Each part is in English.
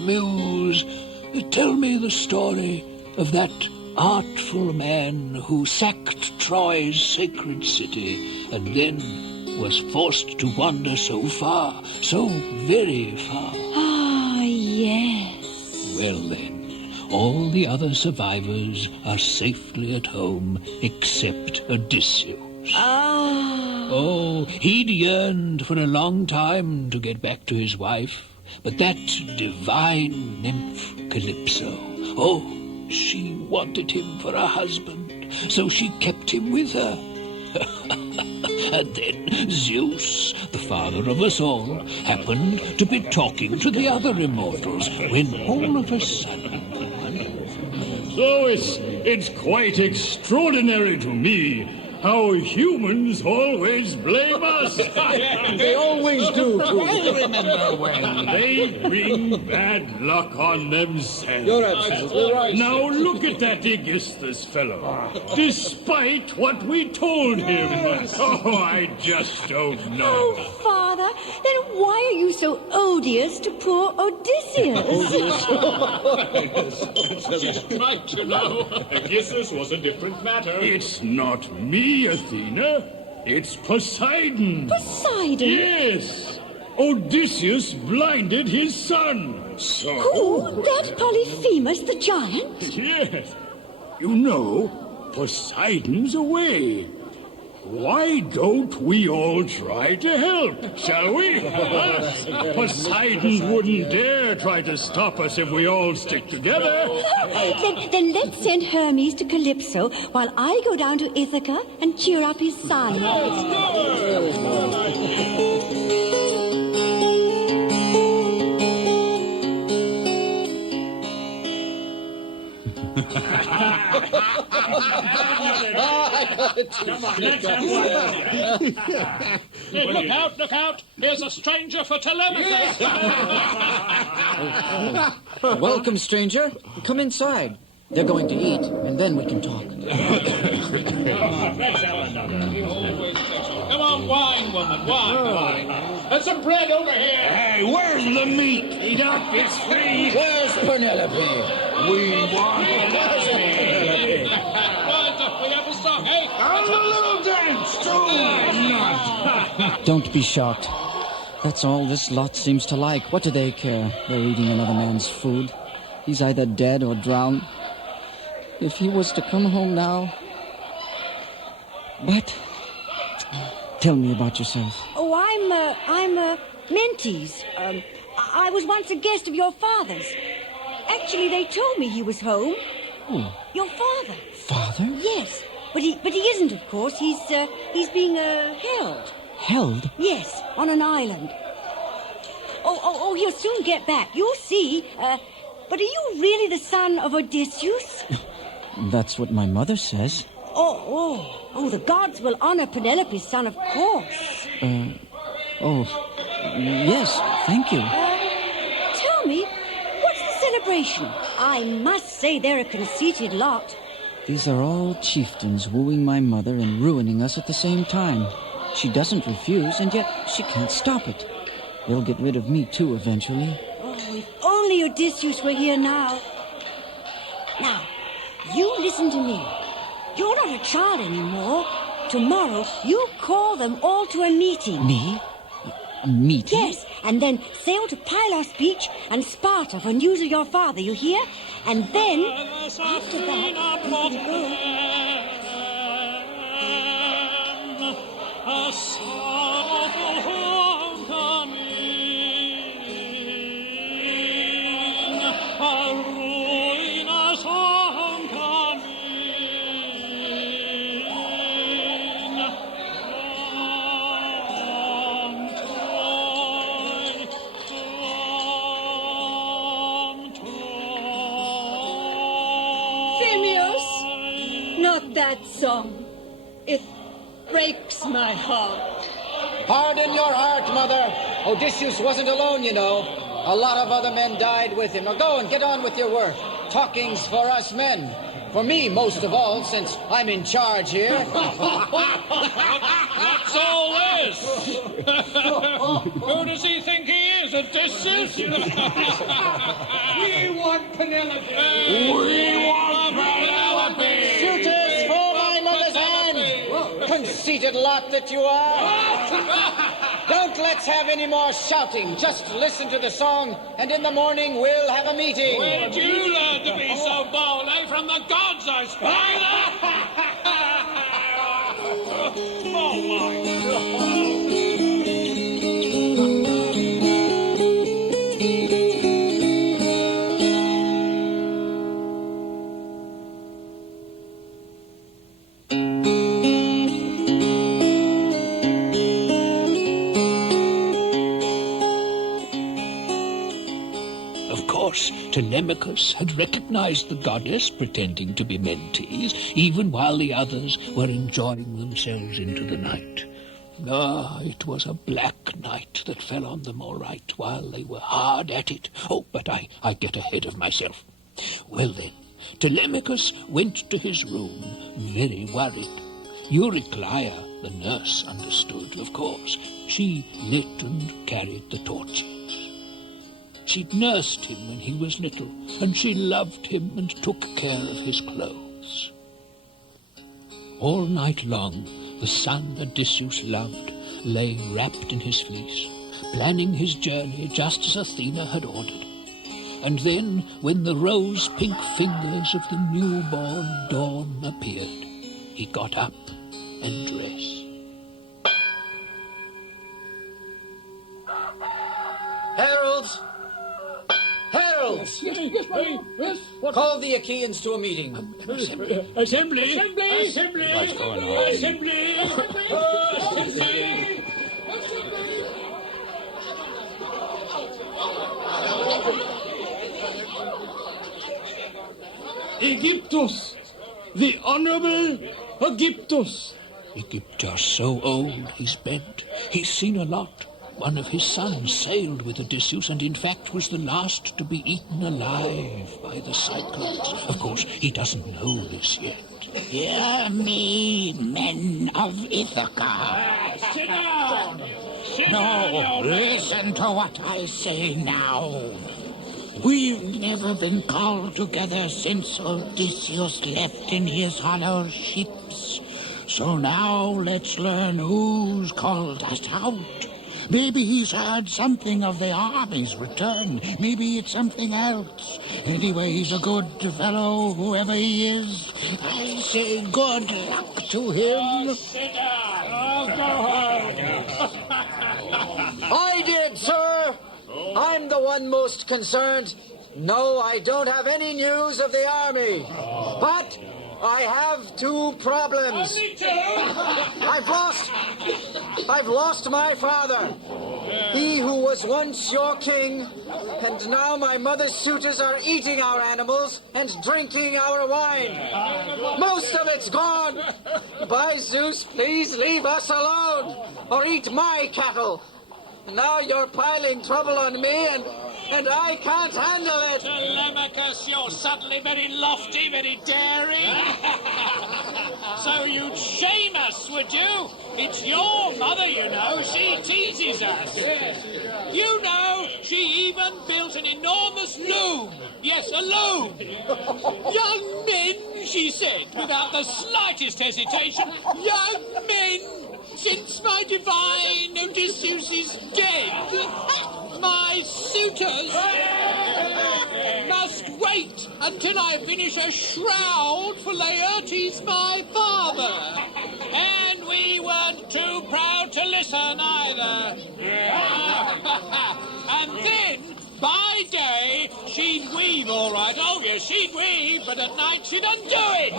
Muse, tell me the story of that artful man who sacked Troy's sacred city and then was forced to wander so far, so very far. Ah, yes. Well then, all the other survivors are safely at home except Odysseus. Ah. Oh, he'd yearned for a long time to get back to his wife, but that divine nymph Calypso, oh, she wanted him for a husband, so she kept him with her. And then Zeus, the father of us all, happened to be talking to the other immortals when all of a sudden... So it's quite extraordinary to me how humans always blame us. They always do, too. I remember when... They bring bad luck on themselves. You're absolutely right. Now look at that Aegisthus fellow. Despite what we told him. Oh, I just don't know. Oh, Father, then why are you so odious to poor Odysseus? She's right, you know. Aegisthus was a different matter. It's not me, Athena. It's Poseidon. Poseidon? Yes. Odysseus blinded his son. So... Who? That Polyphemus the giant? Yes. You know, Poseidon's away. Why don't we all try to help, shall we? Poseidon wouldn't dare try to stop us if we all stick together. Then let's send Hermes to Calypso while I go down to Ithaca and cheer up his son. Come on, let's have one. Look out! Here's a stranger for Telemachus. Welcome, stranger. Come inside. They're going to eat, and then we can talk. Let's have another. Come on, wine, woman, wine. And some bread over here. Hey, where's the meat? Eat up, it's free. Where's Penelope? We want We have a song, eh? a little dance, too. Don't be shocked. That's all this lot seems to like. What do they care? They're eating another man's food. He's either dead or drowned. If he was to come home now... But... Tell me about yourself. Oh, I'm Mentes. I was once a guest of your father's. Actually, they told me he was home. Who? Your father. Father? Yes, but he isn't, of course. He's being held. Held? Yes, on an island. Oh, he'll soon get back. You'll see. But are you really the son of Odysseus? That's what my mother says. Oh, the gods will honor Penelope's son, of course. Yes, thank you. Tell me, what's the celebration? I must say they're a conceited lot. These are all chieftains wooing my mother and ruining us at the same time. She doesn't refuse, and yet she can't stop it. They'll get rid of me, too, eventually. Oh, if only Odysseus were here now. Now, you listen to me. You're not a child anymore. Tomorrow, you call them all to a meeting. Me? A meeting? Yes, and then sail to Pylos Beach and Sparta for news of your father, you hear? And then, after that, you can go. Not that song. It breaks my heart. Pardon your heart, Mother. Odysseus wasn't alone, you know. A lot of other men died with him. Now go and get on with your work. Talking's for us men. For me, most of all, since I'm in charge here. What's all this? Who does he think he is, Odysseus? We want Penelope! We want Penelope! Suitors for my mother's hand! Conceited lot that you are! Don't let's have any more shouting. Just listen to the song, and in the morning we'll have a meeting. Where did you learn to be so bold, eh? From the gods, I suppose. Oh, my God. Telemachus had recognized the goddess pretending to be Mentees, even while the others were enjoying themselves into the night. Ah, it was a black night that fell on them all right while they were hard at it. Oh, but I get ahead of myself. Well then, Telemachus went to his room, very worried. Eurycleia, the nurse, understood, of course. She lit and carried the torches. She'd nursed him when he was little, and she loved him and took care of his clothes. All night long, the son Odysseus loved lay wrapped in his fleece, planning his journey just as Athena had ordered. And then, when the rose-pink fingers of the newborn dawn appeared, he got up and dressed. Heralds! Heralds! Yes. Call the Achaeans to a meeting. Assembly! What's going on? Aegyptus! The Honorable Aegyptus! Aegyptus, so old he's bent. He's seen a lot. One of his sons sailed with Odysseus and in fact was the last to be eaten alive by the Cyclops. Of course, he doesn't know this yet. Hear me, men of Ithaca. Sit down! No, listen to what I say now. We've never been called together since Odysseus left in his hollow ships. So now let's learn who's called us out. Maybe he's heard something of the army's return. Maybe it's something else. Anyway, he's a good fellow, whoever he is. I say good luck to him. Sit down! Oh, go home! I did, sir! I'm the one most concerned. No, I don't have any news of the army. But I have two problems. Only two? I've lost my father. He who was once your king, and now my mother's suitors are eating our animals and drinking our wine. Most of it's gone. By Zeus, please leave us alone, or eat my cattle. Now you're piling trouble on me, and I can't handle it. Telemachus, you're suddenly very lofty, very daring. So you'd shame us, would you? It's your mother, you know. She teases us. You know, she even built an enormous loom. Yes, a loom. Young men, she said, without the slightest hesitation. Young men, since my divine Odysseus is dead, my suitors must wait until I finish a shroud for Laertes, my father. And we weren't too proud to listen either. And then, by day, she'd weave all right. Oh, yes, she'd weave, but at night she'd undo it.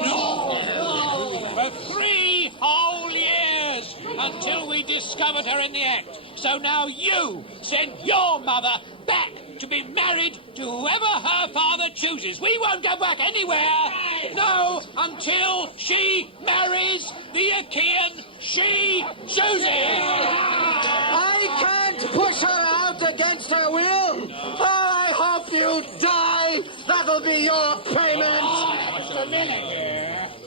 For 3 whole years, until we discovered her in the act. So now you send your mother back to be married to whoever her father chooses. We won't go back anywhere. No, until she marries the Achaean she chooses. I can't push her out against her will. Oh, I hope you die. That'll be your payment!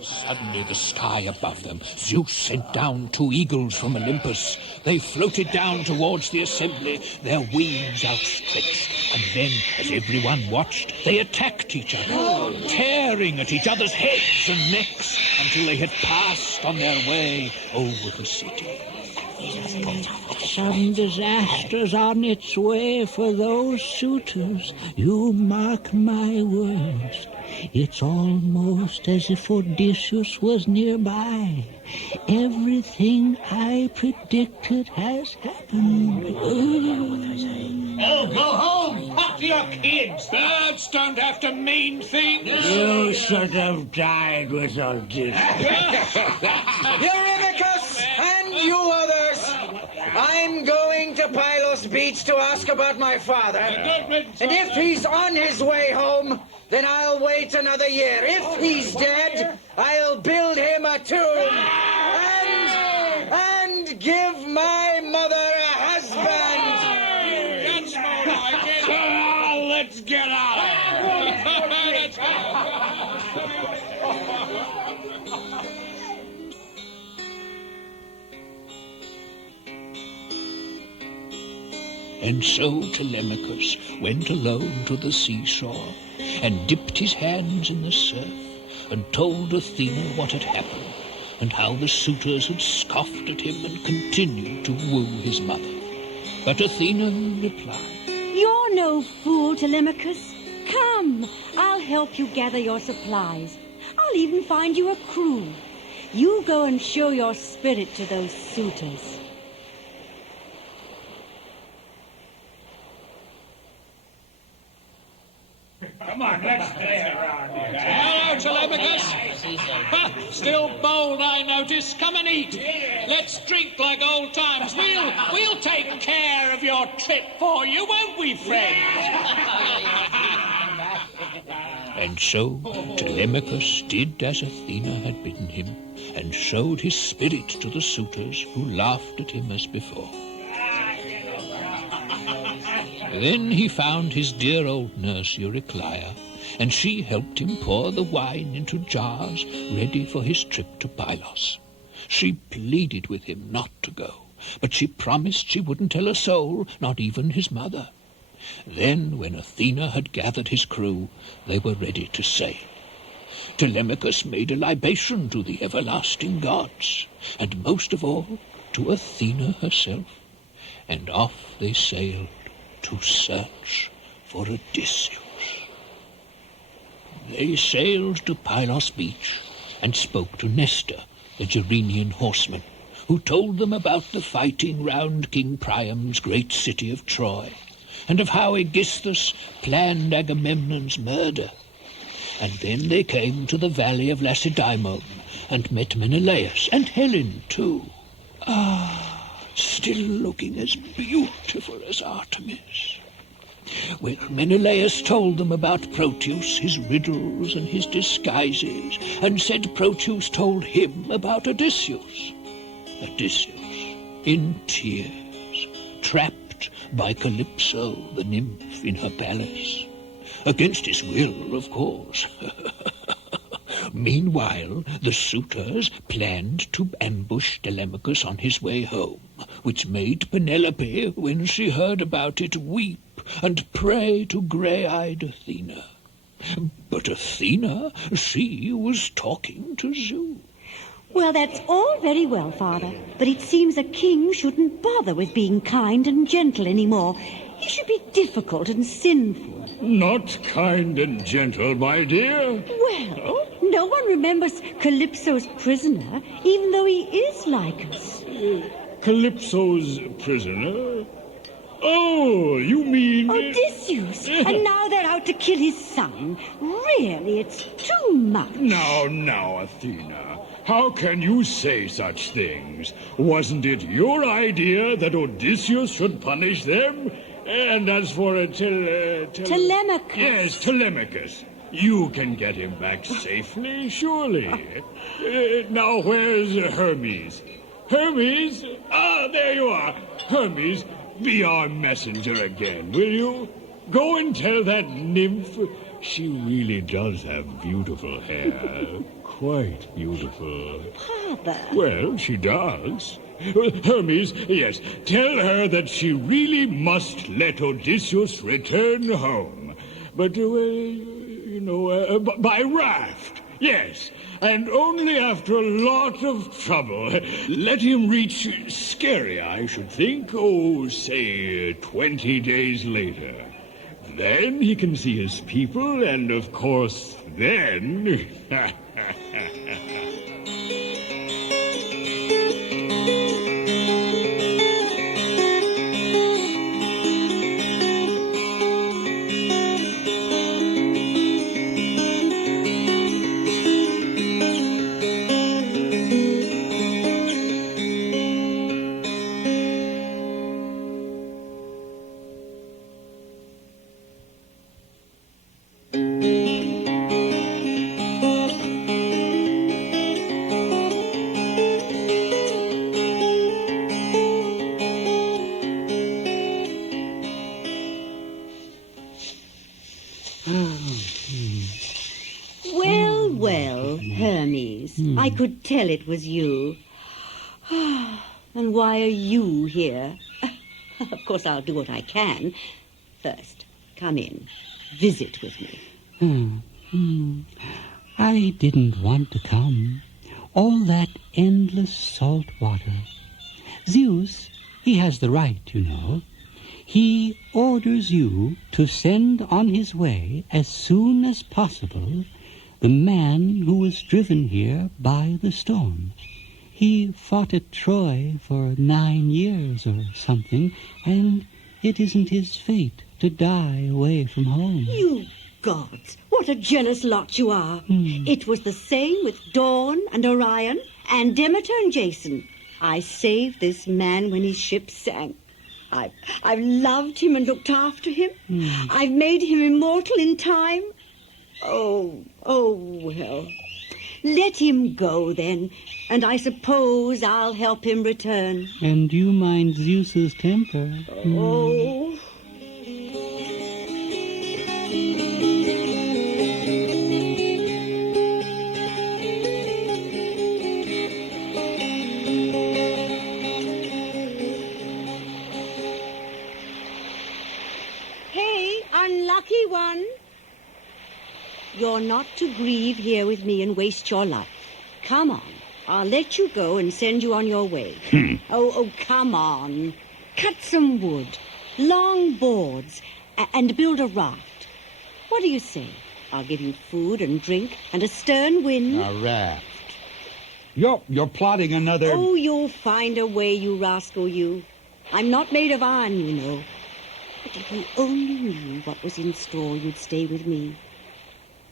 Suddenly, the sky above them, Zeus sent down 2 eagles from Olympus. They floated down towards the assembly, their wings outstretched. And then, as everyone watched, they attacked each other, tearing at each other's heads and necks until they had passed on their way over the city. Some disaster's on its way for those suitors. You mark my words. It's almost as if Odysseus was nearby. Everything I predicted has happened. Oh, go home! Talk to your kids! Birds don't have to mean things! You should have died with Odysseus. Eurymachus and you others! I'm going to Pylos Beach to ask about my father. And if he's on his way home, then I'll wait another year. If he's dead, I'll build him a tomb. And give my mother a husband. That's more like it. Oh, let's get out of here. Let's go. And so Telemachus went alone to the seashore and dipped his hands in the surf and told Athena what had happened and how the suitors had scoffed at him and continued to woo his mother. But Athena replied, You're no fool, Telemachus. Come, I'll help you gather your supplies. I'll even find you a crew. You go and show your spirit to those suitors. Come on, let's play around here. Hello, Telemachus. Still bold, I notice. Come and eat. Let's drink like old times. We'll take care of your trip for you, won't we, friends? And so Telemachus did as Athena had bidden him and showed his spirit to the suitors who laughed at him as before. Then he found his dear old nurse Eurycleia, and she helped him pour the wine into jars ready for his trip to Pylos. She pleaded with him not to go, but she promised she wouldn't tell a soul, not even his mother. Then, when Athena had gathered his crew, they were ready to sail. Telemachus made a libation to the everlasting gods, and most of all to Athena herself, and off they sailed to search for Odysseus. They sailed to Pylos Beach and spoke to Nestor, the Gerenian horseman, who told them about the fighting round King Priam's great city of Troy, and of how Aegisthus planned Agamemnon's murder. And then they came to the valley of Lacedaemon and met Menelaus and Helen too. Still looking as beautiful as Artemis. Well, Menelaus told them about Proteus, his riddles and his disguises, and said Proteus told him about Odysseus. Odysseus, in tears, trapped by Calypso, the nymph, in her palace. Against his will, of course. Meanwhile, the suitors planned to ambush Telemachus on his way home, which made Penelope, when she heard about it, weep and pray to grey-eyed Athena. But Athena, she was talking to Zeus. Well, that's all very well, Father, but it seems a king shouldn't bother with being kind and gentle anymore. He should be difficult and sinful. Not kind and gentle, my dear. Well, no one remembers Calypso's prisoner, even though he is like us. Calypso's prisoner? Oh, you mean... Odysseus, and now they're out to kill his son. Really, it's too much. Now, Athena, how can you say such things? Wasn't it your idea that Odysseus should punish them? And as for Telemachus. Yes, Telemachus. You can get him back safely, surely. Now, where's Hermes? Hermes? Ah, there you are. Hermes, be our messenger again, will you? Go and tell that nymph she really does have beautiful hair. Quite beautiful. Father. Well, she does. Hermes, yes, tell her that she really must let Odysseus return home. But, by raft. Yes, and only after a lot of trouble. Let him reach Scheria, I should think. Oh, say 20 days later. Then he can see his people, and of course, then... Well, Hermes, I could tell it was you. And why are you here? Of course, I'll do what I can. First, come in. Visit with me. I didn't want to come. All that endless salt water. Zeus, he has the right, you know. He orders you to send on his way as soon as possible the man who was driven here by the storm. He fought at Troy for 9 years or something, and it isn't his fate to die away from home. You gods, what a jealous lot you are. It was the same with Dawn and Orion and Demeter and Jason. I saved this man when his ship sank. I've loved him and looked after him. I've made him immortal in time. Oh, well. Let him go, then, and I suppose I'll help him return. And you mind Zeus's temper. Oh. Hey, unlucky one. You're not to grieve here with me and waste your life. Come on. I'll let you go and send you on your way. Oh, come on. Cut some wood, long boards, and build a raft. What do you say? I'll give you food and drink and a stern wind. A raft. You're plotting another... Oh, you'll find a way, you rascal, you. I'm not made of iron, you know. But if you only knew what was in store, you'd stay with me.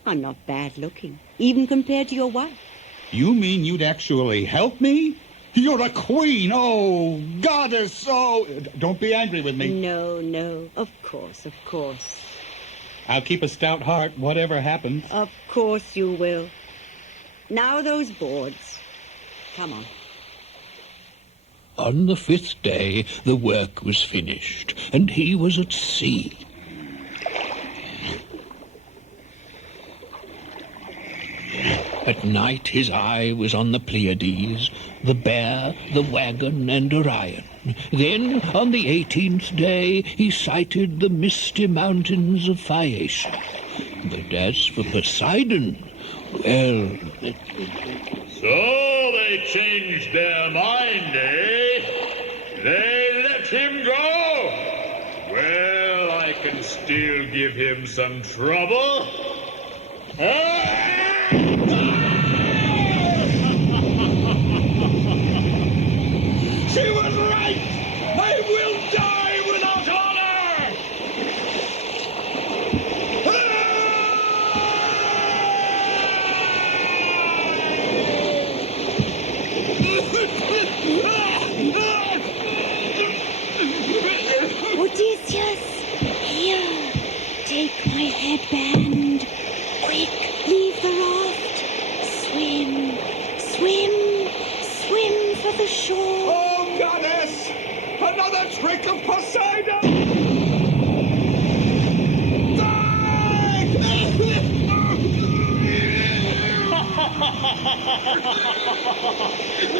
I'm not bad looking, even compared to your wife. You mean you'd actually help me? You're a queen, oh, goddess, oh... Don't be angry with me. No, of course. I'll keep a stout heart, whatever happens. Of course you will. Now those boards. Come on. On the 5th day, the work was finished, and he was at sea. At night his eye was on the Pleiades, the Bear, the Wagon, and Orion. Then, on the 18th day, he sighted the misty mountains of Phaeacia. But as for Poseidon, well... So they changed their mind, eh? They let him go? Well, I can still give him some trouble. She was right! I will die without honor! Odysseus, here, take my headband. Quick, leave the raft. Swim for the shore. Oh, goddess! Another trick of Poseidon!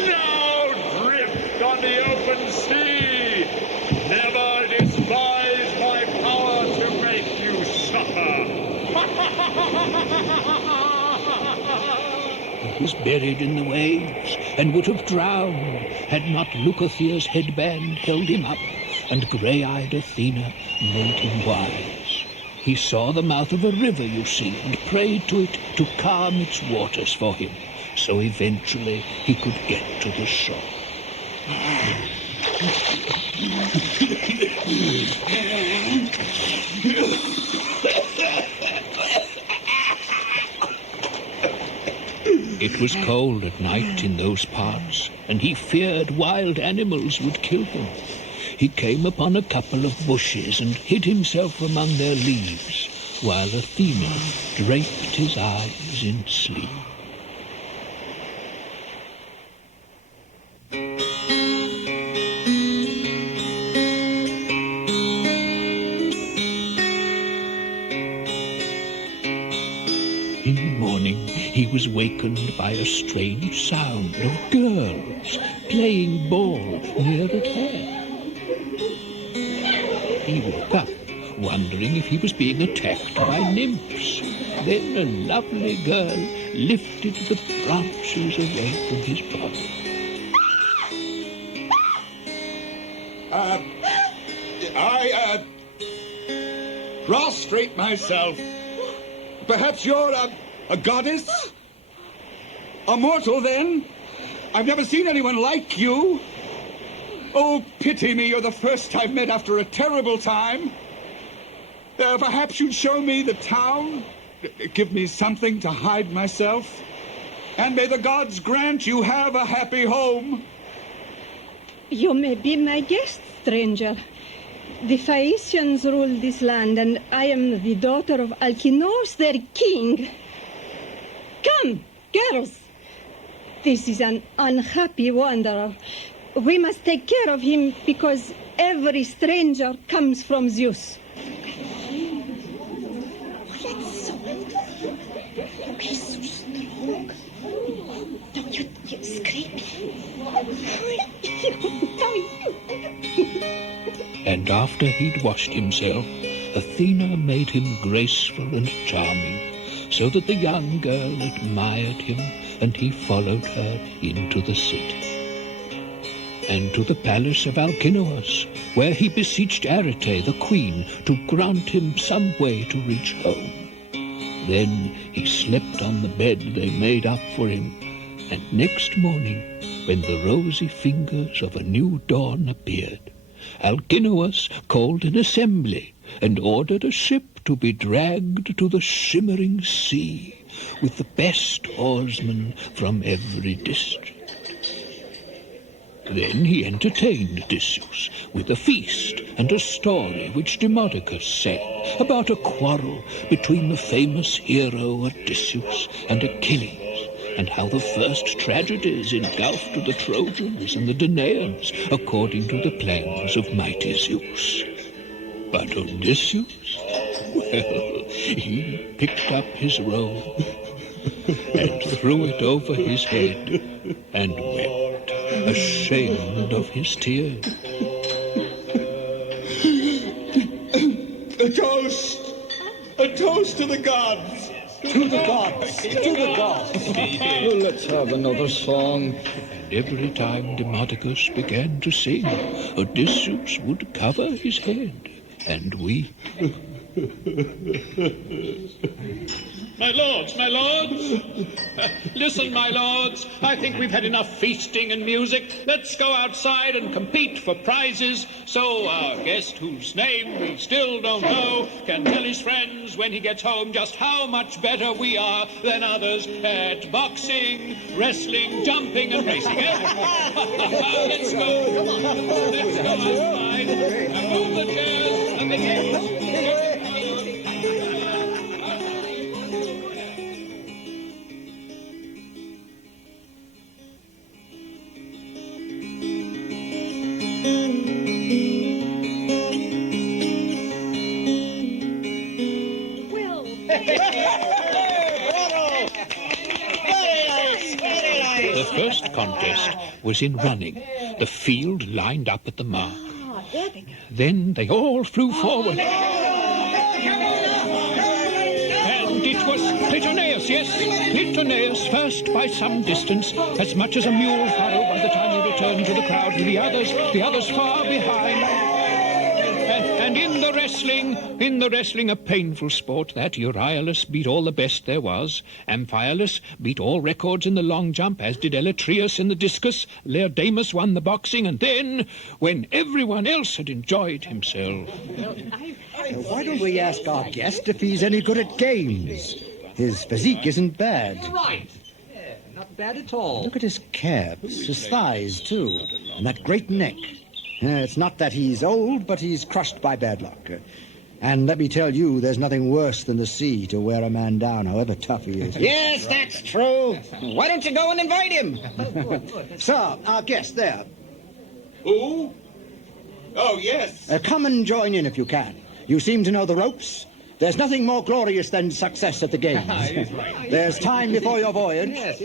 Now drift on the open sea. Never despise my power to make you suffer. He was buried in the waves and would have drowned had not Leucothea's headband held him up and grey-eyed Athena made him wise. He saw the mouth of a river, you see, and prayed to it to calm its waters for him, so eventually he could get to the shore. It was cold at night in those parts, and he feared wild animals would kill him. He came upon a couple of bushes and hid himself among their leaves, while Athena draped his eyes in sleep. In the morning, he was wakened by a strange sound of girls playing ball near at hand. He woke up, wondering if he was being attacked by nymphs. Then a lovely girl lifted the branches away from his body. I prostrate myself. Perhaps you're a goddess? A mortal, then? I've never seen anyone like you. Oh, pity me, you're the first I've met after a terrible time. Perhaps you'd show me the town, give me something to hide myself, and may the gods grant you have a happy home. You may be my guest, stranger. The Phaeacians rule this land, and I am the daughter of Alcinous, their king. Come, girls. This is an unhappy wanderer. We must take care of him because every stranger comes from Zeus. Let's so. He's so strong. Don't you scream. And after he'd washed himself, Athena made him graceful and charming, so that the young girl admired him, and he followed her into the city. And to the palace of Alcinous, where he beseeched Arete, the queen, to grant him some way to reach home. Then he slept on the bed they made up for him, and next morning, when the rosy fingers of a new dawn appeared, Alcinous called an assembly and ordered a ship to be dragged to the shimmering sea with the best oarsmen from every district. Then he entertained Odysseus with a feast and a story which Demodocus sang about a quarrel between the famous hero Odysseus and Achilles, and how the first tragedies engulfed the Trojans and the Danaans according to the plans of mighty Zeus. But Odysseus, well, he picked up his robe and threw it over his head and wept, ashamed of his tears. A toast! A toast to the gods! To the gods! To the gods! Well, let's have another song. And every time Demodocus began to sing, Odysseus would cover his head and weep. My lords, listen, my lords. I think we've had enough feasting and music. Let's go outside and compete for prizes so our guest, whose name we still don't know, can tell his friends when he gets home just how much better we are than others at boxing, wrestling, jumping, and racing. Let's go. Let's go outside and move the chairs and the games. The first contest was in running. The field lined up at the mark. Then they all flew forward. And it was Plitoneus, yes, Plitoneus, first by some distance, as much as a mule furrow by the time he returned to the crowd, with the others far behind. And in the wrestling, a painful sport, that Euryalus beat all the best there was. Amphialus beat all records in the long jump, as did Elytrius in the discus. Laerdamus won the boxing, and then, when everyone else had enjoyed himself... Why don't we ask our guest if he's any good at games? His physique isn't bad. Right. Yeah, not bad at all. Look at his calves, his thighs, too, and that great neck. It's not that he's old, but he's crushed by bad luck. And let me tell you, there's nothing worse than the sea to wear a man down, however tough he is. Yes, that's true. Why don't you go and invite him? Sir, our guest there. Who? Oh, yes. Come and join in if you can. You seem to know the ropes. There's nothing more glorious than success at the games. There's time before your voyage. Yes.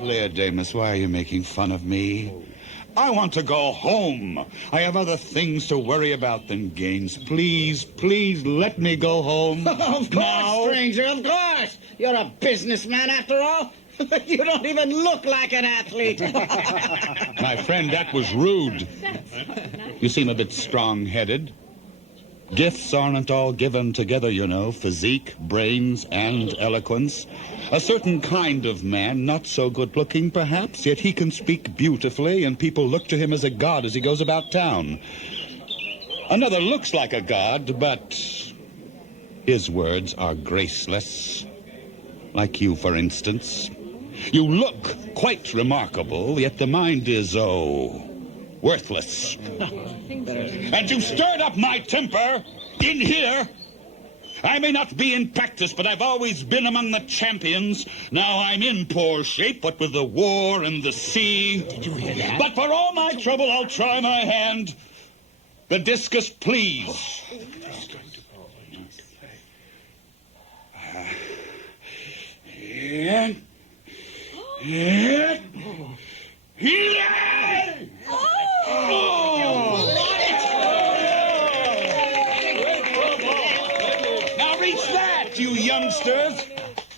Laerdamus, why are you making fun of me? I want to go home. I have other things to worry about than games. Please, please let me go home. Of course, now. stranger, of course. You're a businessman after all. You don't even look like an athlete. My friend, that was rude. You seem a bit strong-headed. Gifts aren't all given together, you know. Physique, brains, and eloquence. A certain kind of man, not so good-looking, perhaps, yet he can speak beautifully, and people look to him as a god as he goes about town. Another looks like a god, but his words are graceless. Like you, for instance. You look quite remarkable, yet the mind is, worthless. And you stirred up my temper in here. I may not be in practice, but I've always been among the champions. Now I'm in poor shape, what with the war and the sea. Did you hear that? But for all my trouble, I'll try my hand. The discus, please. Now reach that, you youngsters.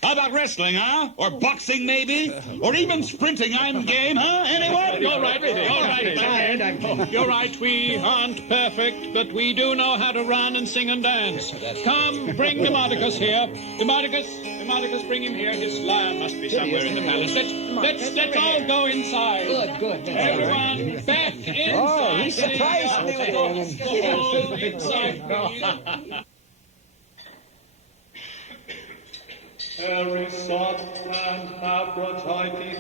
How about wrestling, huh? Or boxing, maybe? Or even sprinting, I'm game, huh? Anyone? You're right. You're right, we aren't perfect, but we do know how to run and sing and dance. Come, bring Demodocus here. Demodocus, bring him here. His lyre must be somewhere in the palace. Let's all go inside. Good. Everyone, back inside. Oh, he surprised me with Go inside, please.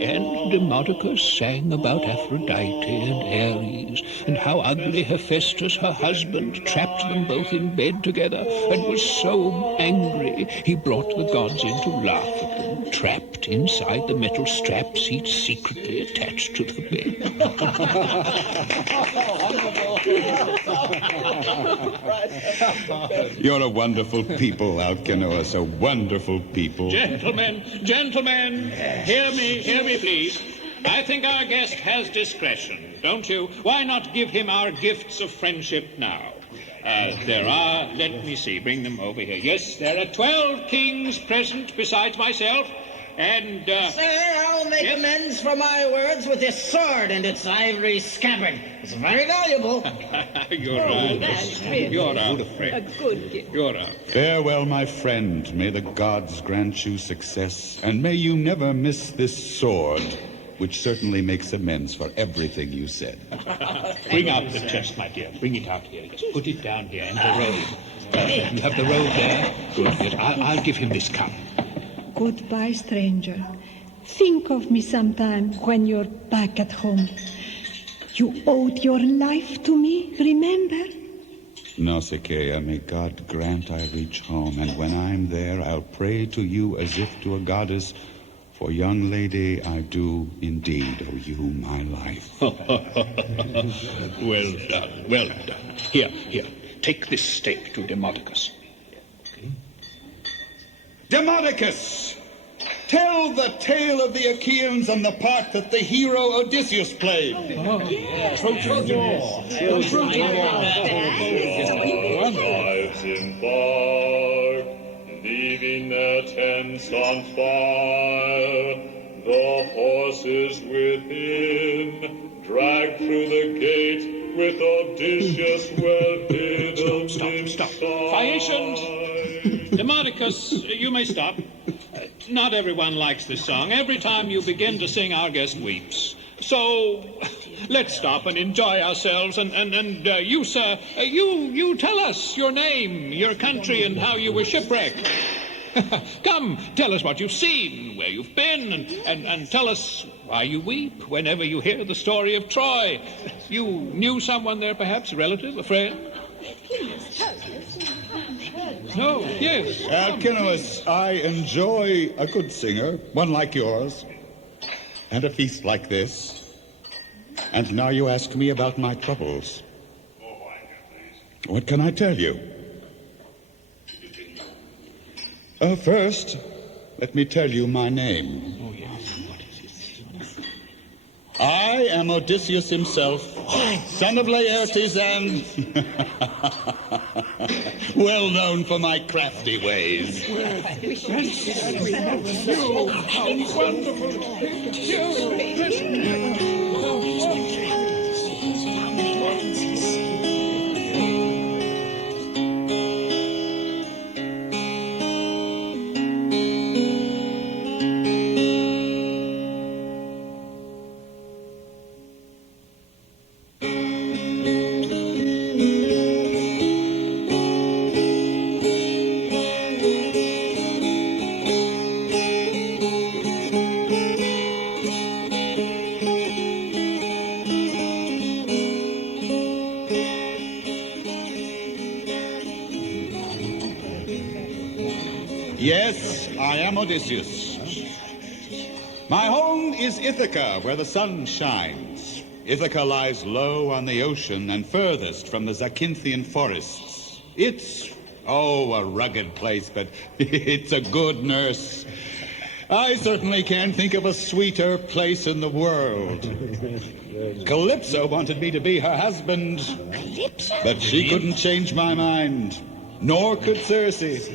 And Demodocus sang about Aphrodite and Ares, and how ugly Hephaestus, her husband, trapped them both in bed together, and was so angry he brought the gods in to laugh at them, trapped inside the metal straps he'd secretly attached to the bed. You're a wonderful people, Alcinous, a wonderful people. Gentlemen, hear me, please. I think our guest has discretion, don't you? Why not give him our gifts of friendship now? There are, let me see, bring them over here. Yes, there are 12 kings present besides myself, and, Sir, I'll make amends for my words with this sword and its ivory scabbard. It's very valuable. You're right. You're our friend. A good gift. You're our Farewell, my friend. May the gods grant you success, and may you never miss this sword, which certainly makes amends for everything you said. Bring out the chest, my dear. Bring it out here. Just put it down here in the robe. You have the robe there? Good. Yes, I'll give him this cup. Goodbye, stranger. Think of me sometime when you're back at home. You owed your life to me, remember? Nausicaa, may God grant I reach home, and when I'm there, I'll pray to you as if to a goddess. For, young lady, I do indeed owe you my life. Well done. Here. Take this stake to Demodocus. Demodocus! Tell the tale of the Achaeans and the part that the hero Odysseus played. Wives embark, leaving their tents on fire. The horses within, dragged through the gate with Odysseus well hidden. Stop. Phaeacians, Demodocus, you may stop. Not everyone likes this song. Every time you begin to sing, our guest weeps. So, let's stop and enjoy ourselves. And you, sir, you tell us your name, your country, and how you were shipwrecked. Come, tell us what you've seen, where you've been, and tell us why you weep whenever you hear the story of Troy. You knew someone there, perhaps, a relative, a friend? No, yes. Alcinous, I enjoy a good singer, one like yours, and a feast like this. And now you ask me about my troubles. What can I tell you? First, let me tell you my name. Oh, yes. I am Odysseus himself, son of Laertes and well known for my crafty ways. How wonderful! Yes, I am Odysseus. My home is Ithaca, where the sun shines. Ithaca lies low on the ocean and furthest from the Zacinthian forests. It's, a rugged place, but it's a good nurse. I certainly can't think of a sweeter place in the world. Calypso wanted me to be her husband, but she couldn't change my mind, nor could Circe.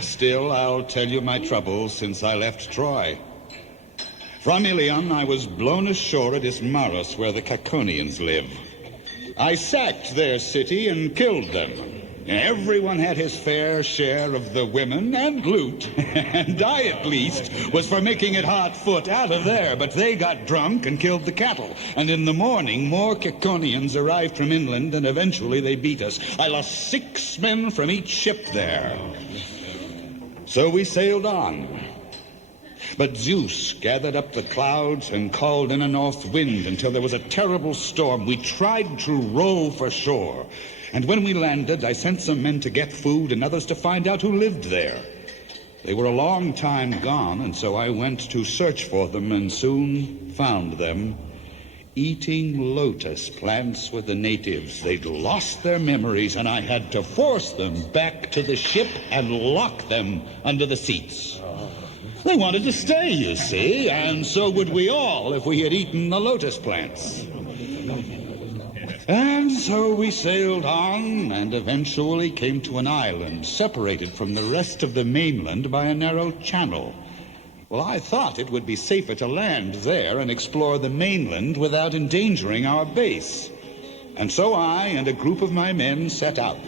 Still, I'll tell you my troubles since I left Troy. From Ilion, I was blown ashore at Ismarus, where the Caconians live. I sacked their city and killed them. Everyone had his fair share of the women and loot, and I, at least, was for making it hot foot out of there, but they got drunk and killed the cattle. And in the morning, more Caconians arrived from inland, and eventually they beat us. I lost 6 men from each ship there. So we sailed on. But Zeus gathered up the clouds and called in a north wind until there was a terrible storm. We tried to row for shore. And when we landed, I sent some men to get food and others to find out who lived there. They were a long time gone, and so I went to search for them and soon found them eating lotus plants with the natives. They'd lost their memories, and I had to force them back to the ship and lock them under the seats. They wanted to stay, you see, and so would we all if we had eaten the lotus plants. And so we sailed on and eventually came to an island separated from the rest of the mainland by a narrow channel. Well, I thought it would be safer to land there and explore the mainland without endangering our base. And so I and a group of my men set out.